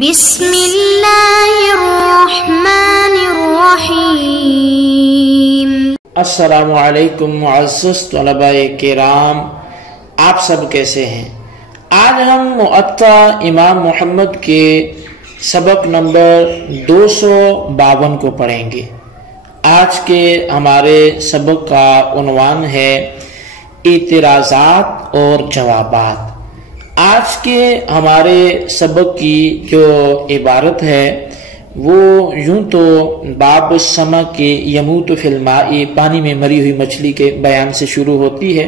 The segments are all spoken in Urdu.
بسم اللہ الرحمن الرحیم۔ السلام علیکم معزز طلباء کرام، آپ سب کیسے ہیں؟ آج ہم مؤطا امام محمد کے سبق نمبر 252 کو پڑھیں گے۔ آج کے ہمارے سبق کا عنوان ہے اعتراضات اور جوابات۔ آج کے ہمارے سبق کی جو عبارت ہے وہ یوں تو باب السمک یموت فی الماء، پانی میں مری ہوئی مچھلی کے بیان سے شروع ہوتی ہے،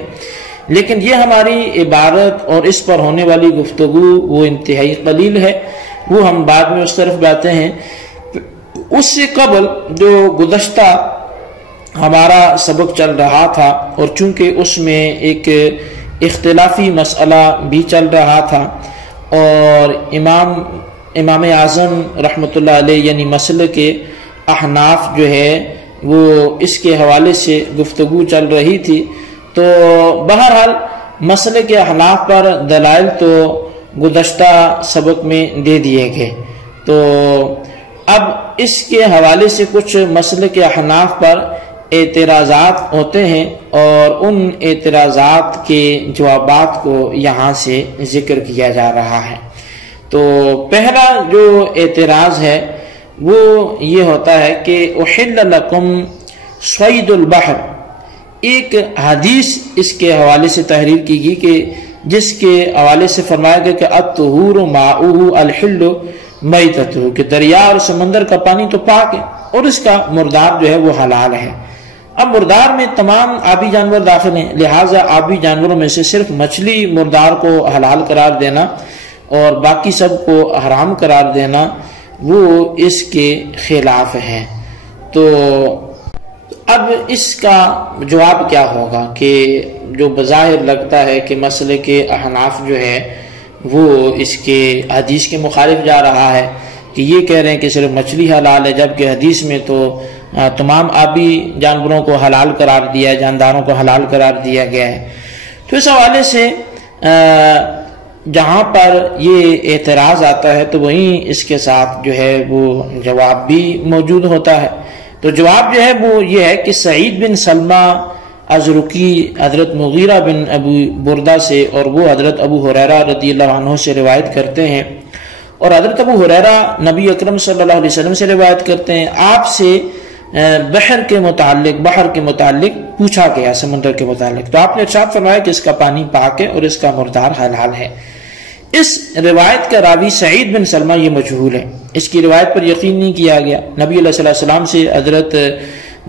لیکن یہ ہماری عبارت اور اس پر ہونے والی گفتگو وہ انتہائی قلیل ہے، وہ ہم بعد میں اس طرف جاتے ہیں۔ اس سے قبل جو گزشتہ ہمارا سبق چل رہا تھا، اور چونکہ اس میں ایک اختلافی مسئلہ بھی چل رہا تھا اور امام اعظم رحمۃ اللہ علیہ یعنی مسئلے کے احناف جو ہے وہ اس کے حوالے سے گفتگو چل رہی تھی، تو بہرحال مسئلے کے احناف پر دلائل تو گزشتہ سبق میں دے دیے گئے، تو اب اس کے حوالے سے کچھ مسئلے کے احناف پر اعتراضات ہوتے ہیں اور ان اعتراضات کے جوابات کو یہاں سے ذکر کیا جا رہا ہے۔ تو پہلا جو اعتراض ہے وہ یہ ہوتا ہے کہ احل لکم صید البحر، ایک حدیث اس کے حوالے سے تحریر کی گئی کہ جس کے حوالے سے فرمایا گیا کہ الطہور ماؤہ الحل میتتہ، کہ دریا اور سمندر کا پانی تو پاک ہے اور اس کا مردار جو ہے وہ حلال ہے۔ اب مردار میں تمام آبی جانور داخل ہیں، لہٰذا آبی جانوروں میں سے صرف مچھلی مردار کو حلال قرار دینا اور باقی سب کو حرام قرار دینا وہ اس کے خلاف ہے۔ تو اب اس کا جواب کیا ہوگا کہ جو بظاہر لگتا ہے کہ مسئلے کے احناف جو ہے وہ اس کے حدیث کے مخالف جا رہا ہے کہ یہ کہہ رہے ہیں کہ صرف مچھلی حلال ہے، جبکہ حدیث میں تو تمام آبی جانوروں کو حلال قرار دیا ہے، جانداروں کو حلال قرار دیا گیا ہے۔ تو اس حوالے سے جہاں پر یہ اعتراض آتا ہے تو وہیں اس کے ساتھ جو ہے وہ جواب بھی موجود ہوتا ہے۔ تو جواب جو ہے وہ یہ ہے کہ سعید بن سلمہ ازرقی حضرت مغیرہ بن ابو بردہ سے اور وہ حضرت ابو ہریرہ رضی اللہ عنہ سے روایت کرتے ہیں، اور حضرت ابو ہریرہ نبی اکرم صلی اللہ علیہ وسلم سے روایت کرتے ہیں، آپ سے بحر کے متعلق پوچھا گیا، سمندر کے متعلق، تو آپ نے ارشاد فرمایا کہ اس کا پانی پاک ہے اور اس کا مردار حلال ہے۔ اس روایت کا راوی سعید بن سلمہ یہ مجہول ہے، اس کی روایت پر یقین نہیں کیا گیا۔ نبی علیہ السلام سے حضرت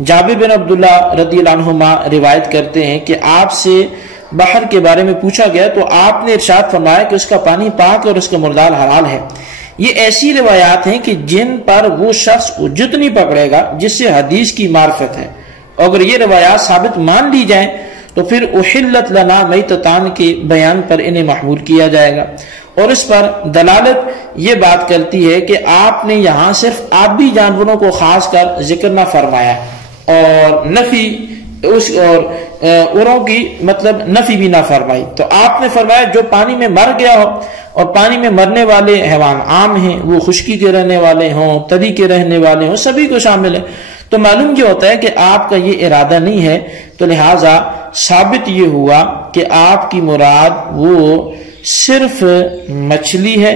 جابر بن عبداللہ رضی اللہ عنہما روایت کرتے ہیں کہ آپ سے بحر کے بارے میں پوچھا گیا تو آپ نے ارشاد فرمایا کہ اس کا پانی پاک اور اس کا مردار حلال ہے۔ یہ ایسی روایات ہیں کہ جن پر وہ شخص حجت نہیں پکڑے گا جس سے حدیث کی معرفت ہے، اور اگر یہ روایات ثابت مان لی جائیں تو پھر احلت لنا میتتان کے بیان پر انہیں محمول کیا جائے گا، اور اس پر دلالت یہ بات کرتی ہے کہ آپ نے یہاں صرف آبی جانوروں کو خاص کر ذکر نہ فرمایا اور نفی اوروں کی مطلب نفی بھی نہ فرمائی، تو آپ نے فرمایا جو پانی میں مر گیا ہو، اور پانی میں مرنے والے حیوان عام ہیں، وہ خشکی کے رہنے والے ہوں، تری کے رہنے والے ہوں، سبھی کو شامل ہے۔ تو معلوم یہ ہوتا ہے کہ آپ کا یہ ارادہ نہیں ہے، تو لہٰذا ثابت یہ ہوا کہ آپ کی مراد وہ صرف مچھلی ہے،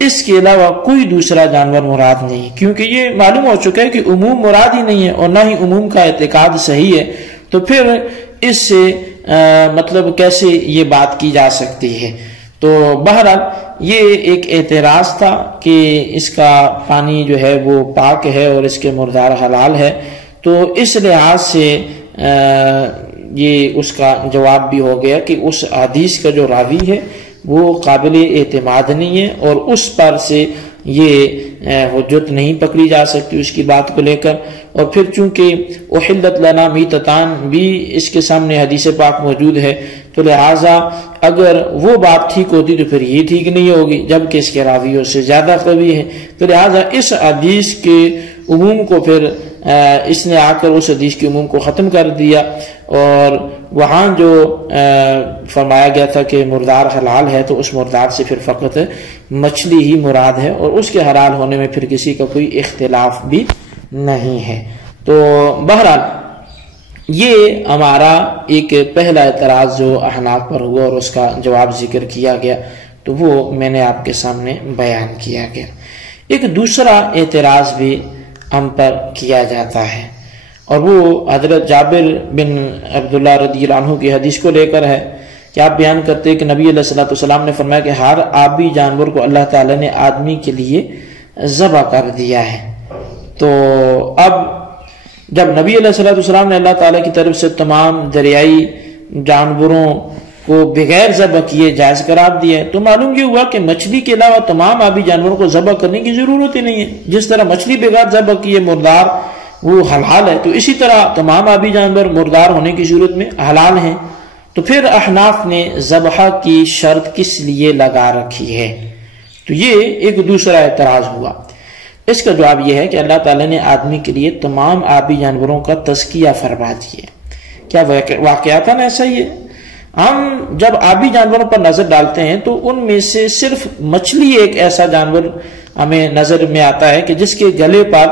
اس کے علاوہ کوئی دوسرا جانور مراد نہیں، کیونکہ یہ معلوم ہو چکا ہے کہ عموم مراد ہی نہیں ہے اور نہ ہی عموم کا اعتقاد صحیح ہے، تو پھر اس سے مطلب کیسے یہ بات کی جا سکتی ہے۔ تو بہرحال یہ ایک اعتراض تھا کہ اس کا پانی جو ہے وہ پاک ہے اور اس کے مردار حلال ہے، تو اس لحاظ سے یہ اس کا جواب بھی ہو گیا کہ اس حدیث کا جو راوی ہے وہ قابل اعتماد نہیں ہے اور اس پر سے یہ حجت نہیں پکڑی جا سکتی اس کی بات کو لے کر، اور پھر چونکہ احلت لنا میتتان بھی اس کے سامنے حدیث پاک موجود ہے، تو لہٰذا اگر وہ بات ٹھیک ہوتی تو پھر یہ ٹھیک نہیں ہوگی، جبکہ اس کے راویوں سے زیادہ قوی ہے، تو لہٰذا اس حدیث کے عموم کو پھر اس نے آ کر اس حدیث کے عموم کو ختم کر دیا، اور وہاں جو فرمایا گیا تھا کہ مردار حلال ہے تو اس مردار سے پھر فقط مچھلی ہی مراد ہے، اور اس کے حلال ہونے میں پھر کسی کا کوئی اختلاف بھی نہیں ہے۔ تو بہرحال یہ ہمارا ایک پہلا اعتراض جو احناف پر ہوا اور اس کا جواب ذکر کیا گیا، تو وہ میں نے آپ کے سامنے بیان کیا گیا۔ ایک دوسرا اعتراض بھی ہم پر کیا جاتا ہے، اور وہ حضرت جابر بن عبداللہ رضی اللہ عنہ کی حدیث کو لے کر ہے کہ آپ بیان کرتے ہیں کہ نبی علیہ الصلوۃ والسلام نے فرمایا کہ ہر آبی جانور کو اللہ تعالیٰ نے آدمی کے لیے ذبح کر دیا ہے۔ تو اب جب نبی علیہ الصلوۃ والسلام نے اللہ تعالیٰ کی طرف سے تمام دریائی جانوروں کو بغیر ذبح کیے جائز قرار دیا ہے، تو معلوم یہ ہوا کہ مچھلی کے علاوہ تمام آبی جانوروں کو ذبح کرنے کی ضرورت ہی نہیں ہے۔ جس طرح مچھلی بغیر ذبح کیے مردار وہ حلال ہے، تو اسی طرح تمام آبی جانور مردار ہونے کی صورت میں حلال ہیں۔ تو پھر احناف نے ذبح کی شرط کس لیے لگا رکھی ہے؟ تو یہ ایک دوسرا اعتراض ہوا۔ اس کا جواب یہ ہے کہ اللہ تعالیٰ نے آدمی کے لیے تمام آبی جانوروں کا تزکیہ فرما دیا۔ کیا واقعاتاً ایسا ہی ہے؟ ہم جب آبی جانوروں پر نظر ڈالتے ہیں تو ان میں سے صرف مچھلی ایک ایسا جانور ہمیں نظر میں آتا ہے کہ جس کے گلے پر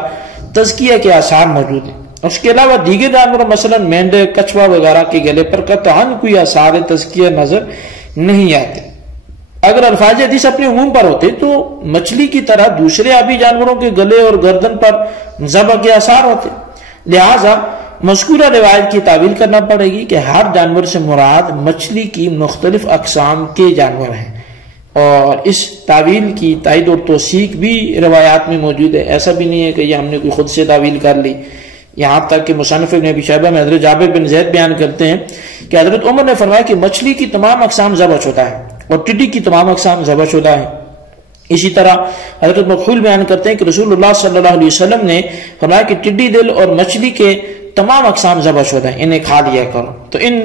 تزکیہ کے آثار موجود ہیں۔ اس کے علاوہ دیگر جانوروں مثلا مینڈک، کچھوا وغیرہ کے گلے پر قطعاً کوئی آثار تزکیہ نظر نہیں آتے۔ اگر الفاظ حدیث اپنے عموم پر ہوتے تو مچھلی کی طرح دوسرے آبی جانوروں کے گلے اور گردن پر ذبح کے آثار ہوتے، لہٰذا مذکورہ روایت کی تعویل کرنا پڑے گی کہ ہر جانور سے مراد مچھلی کی مختلف اقسام کے جانور ہیں، اور اس تعویل کی تائید اور توثیق بھی روایات میں موجود ہے۔ ایسا بھی نہیں ہے کہ یہ ہم نے کوئی خود سے تعویل کر لی۔ یہاں تک کہ مصنف ابن ابی شیبہ میں حضرت جابر بن زید بیان کرتے ہیں کہ حضرت عمر نے فرمایا کہ مچھلی کی تمام اقسام ذبح شدہ ہے اور ٹڈی کی تمام اقسام ذبح شدہ ہے۔ اسی طرح حضرت مکحول بیان کرتے ہیں کہ رسول اللہ صلی اللہ علیہ وسلم نے فرمایا کہ ٹڈی دل اور مچھلی کے تمام اقسام ذبح شدہ ہیں، انہیں کھا لیا کرو۔ تو ان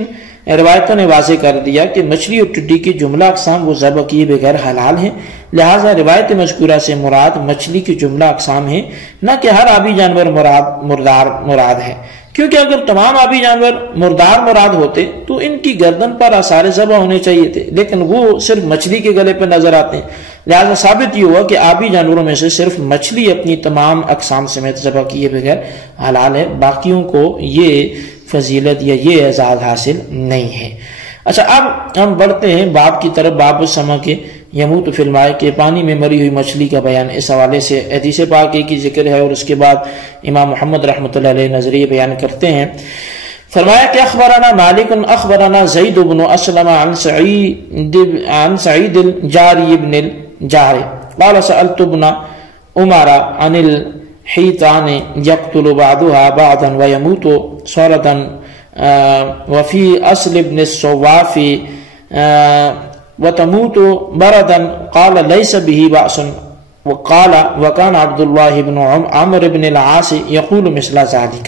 روایتوں نے واضح کر دیا کہ مچھلی اور ٹڈی کی جملہ اقسام وہ ذبح کیے بغیر حلال ہیں، لہٰذا روایت مذکورہ سے مراد مچھلی کی جملہ اقسام ہیں، نہ کہ ہر آبی جانور مردار مراد ہے، کیونکہ اگر تمام آبی جانور مردار مراد ہوتے تو ان کی گردن پر آثار ذبح ہونے چاہیے تھے، لیکن وہ صرف مچھلی کے گلے پر نظر آتے ہیں، لہٰذا ثابت یہ ہوا کہ آبی جانوروں میں سے صرف مچھلی اپنی تمام اقسام سمیت ذبح کیے بغیر حلال ہے، باقیوں کو یہ فضیلت یا یہ اعزاز حاصل نہیں ہے۔ اچھا، اب ہم بڑھتے ہیں باب کی طرف، باب السمک یموت فی الماء کے پانی میں مری ہوئی مچھلی کا بیان۔ اس حوالے سے حدیث پاک کی ذکر ہے، اور اس کے بعد امام محمد رحمۃ اللہ علیہ نظریہ بیان کرتے ہیں۔ فرمایا کہ اخبرنا مالک اخبرنا زید بن اسلم عن سعید الجاری بن الجار قال سألت ابن عمر عن الحيتان يقتل بعضها بعضا ويموت صورة وفي أصل ابن الصواف وتموت بردا قال ليس به بأس وقال وكان عبد الله بن عمرو بن العاص يقول مثل ذلك۔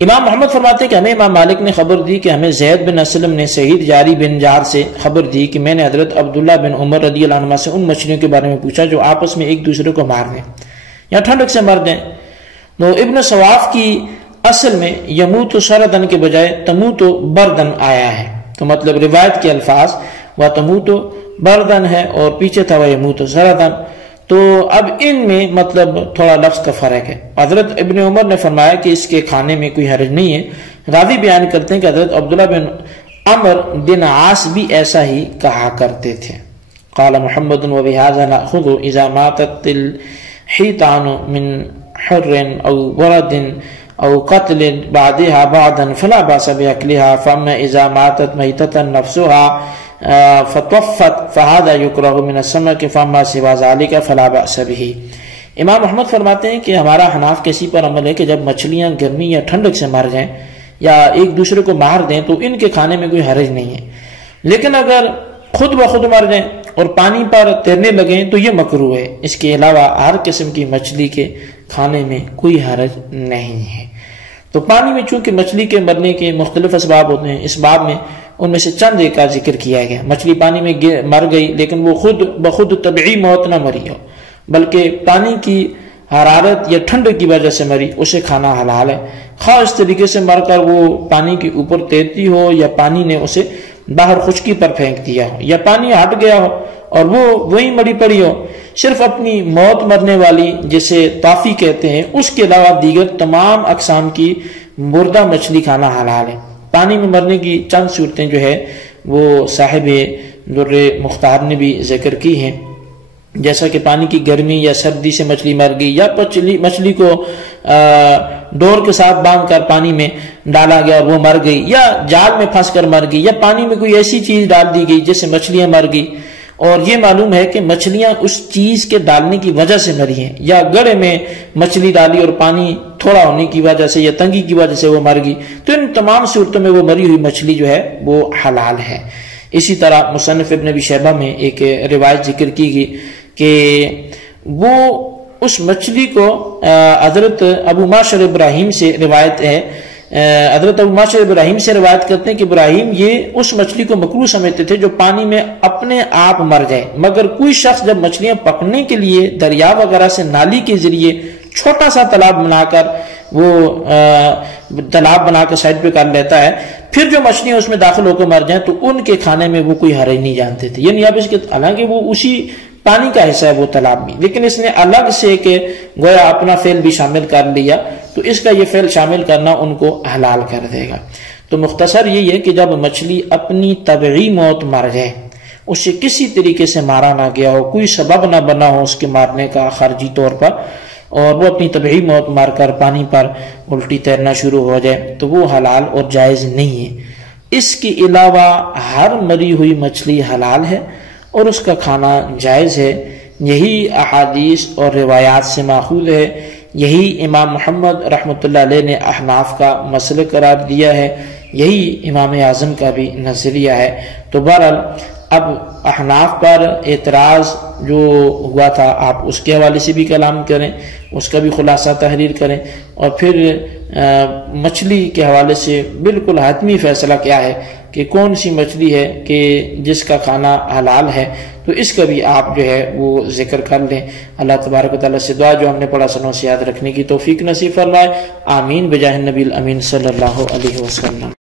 امام محمد فرماتے ہیں کہ ہمیں امام مالک نے خبر دی کہ ہمیں زید بن اسلم نے سعید جاری بن جار سے خبر دی کہ میں نے حضرت عبداللہ بن عمر رضی اللہ عنہ سے ان مچھلیوں کے بارے میں پوچھا جو آپس میں ایک دوسرے کو مار دیں یا ٹھنڈک سے مر جائیں۔ تو ابن صواف کی اصل میں یموت سردن کے بجائے تموت بردن آیا ہے، تو مطلب روایت کے الفاظ و تموت بردن ہے اور پیچھے تھا وہ یموت سردن، تو اب ان میں مطلب تھوڑا لفظ کا فرق ہے۔ حضرت ابن عمر نے فرمایا کہ اس کے کھانے میں کوئی حرج نہیں ہے۔ راوی بیان کرتے ہیں کہ حضرت عبداللہ بن عمر بن عاص بھی ایسا ہی کہا کرتے تھے۔ قال محمد وبهذا نأخذ اذا ماتت الحيتان من حر او ورد او قتل بعدها بعضا فلا باس باكلها، فاما اذا ماتت ميتة نفسها فتوفت فهذا يكره من السمك فاما سوى ذلك فلا باس به۔ امام محمد فرماتے ہیں کہ ہمارا حناف کسی پر عمل ہے کہ جب مچھلیاں گرمی یا ٹھنڈک سے مر جائیں یا ایک دوسرے کو مار دیں تو ان کے کھانے میں کوئی حرج نہیں ہے، لیکن اگر خود بخود مر جائیں اور پانی پر تیرنے لگیں تو یہ مکروہ ہے۔ اس کے علاوہ ہر قسم کی مچھلی کے کھانے میں کوئی حرج نہیں ہے۔ تو پانی میں چونکہ مچھلی کے مرنے کے مختلف اسباب ہوتے ہیں، اس باب میں ان میں سے چند ایک کا ذکر کیا گیا۔ مچھلی پانی میں مر گئی لیکن وہ خود بخود طبعی موت نہ مری ہو، بلکہ پانی کی حرارت یا ٹھنڈ کی وجہ سے مری اسے کھانا حلال ہے، خواہ اس طریقے سے مر کر وہ پانی کے اوپر تیرتی ہو یا پانی نے اسے باہر خشکی پر پھینک دیا ہو یا پانی ہٹ گیا ہو اور وہ وہی مری پڑی ہو۔ صرف اپنی موت مرنے والی جسے طافی کہتے ہیں اس کے علاوہ دیگر تمام اقسام کی مردہ مچھلی کھانا حلال ہے۔ پانی میں مرنے کی چند صورتیں جو ہے وہ صاحب در مختار نے بھی ذکر کی ہیں، جیسا کہ پانی کی گرمی یا سردی سے مچھلی مر گئی، یا مچھلی کو ڈور کے ساتھ باندھ کر پانی میں ڈالا گیا اور وہ مر گئی، یا جال میں پھنس کر مر گئی، یا پانی میں کوئی ایسی چیز ڈال دی گئی جس سے مچھلیاں مر گئی اور یہ معلوم ہے کہ مچھلیاں اس چیز کے ڈالنے کی وجہ سے مری ہیں، یا گڑھے میں مچھلی ڈالی اور پانی تھوڑا ہونے کی وجہ سے یا تنگی کی وجہ سے وہ مر گئی، تو ان تمام صورتوں میں وہ مری ہوئی مچھلی جو ہے وہ حلال ہے۔ اسی طرح مصنف ابن ابی شیبہ میں ایک روایت ذکر کی گئی کہ وہ اس مچھلی کو حضرت ابو معشر ابراہیم سے روایت ہے، حضرت ابو معشر ابراہیم سے روایت کرتے ہیں کہ ابراہیم یہ اس مچھلی کو مکروہ سمجھتے تھے جو پانی میں اپنے آپ مر جائے، مگر کوئی شخص جب مچھلیاں پکڑنے کے لیے دریا وغیرہ سے نالی کے ذریعے چھوٹا سا تالاب بنا کر وہ تالاب بنا کر سائڈ پہ کر لیتا ہے، پھر جو مچھلیاں اس میں داخل ہو کر مر جائیں تو ان کے کھانے میں وہ کوئی حرج نہیں جانتے تھے، یعنی اب اس کے حالانکہ وہ اسی پانی کا حصہ ہے وہ تالاب میں، لیکن اس نے الگ سے کہ گویا اپنا فعل بھی شامل کر لیا، تو اس کا یہ فعل شامل کرنا ان کو حلال کر دے گا۔ تو مختصر یہ ہے کہ جب مچھلی اپنی طبعی موت مر جائے، اسے کسی طریقے سے مارا نہ گیا ہو، کوئی سبب نہ بنا ہو اس کے مارنے کا خارجی طور پر، اور وہ اپنی طبعی موت مار کر پانی پر الٹی تیرنا شروع ہو جائے تو وہ حلال اور جائز نہیں ہے۔ اس کے علاوہ ہر مری ہوئی مچھلی حلال ہے اور اس کا کھانا جائز ہے، یہی احادیث اور روایات سے ماخوذ ہے، یہی امام محمد رحمۃ اللہ علیہ نے احناف کا مسئلہ قرار دیا ہے، یہی امام اعظم کا بھی نظریہ ہے۔ تو بہرحال اب احناف پر اعتراض جو ہوا تھا آپ اس کے حوالے سے بھی کلام کریں، اس کا بھی خلاصہ تحریر کریں، اور پھر مچھلی کے حوالے سے بالکل حتمی فیصلہ کیا ہے کہ کون سی مچھلی ہے کہ جس کا کھانا حلال ہے، تو اس کا بھی آپ جو ہے وہ ذکر کر لیں۔ اللہ تبارک و تعالیٰ سے دعا جو ہم نے پڑھا سنوں سے یاد رکھنے کی توفیق نصیب فرمائے، آمین بجاہ النبی الامین صلی اللہ علیہ وسلم۔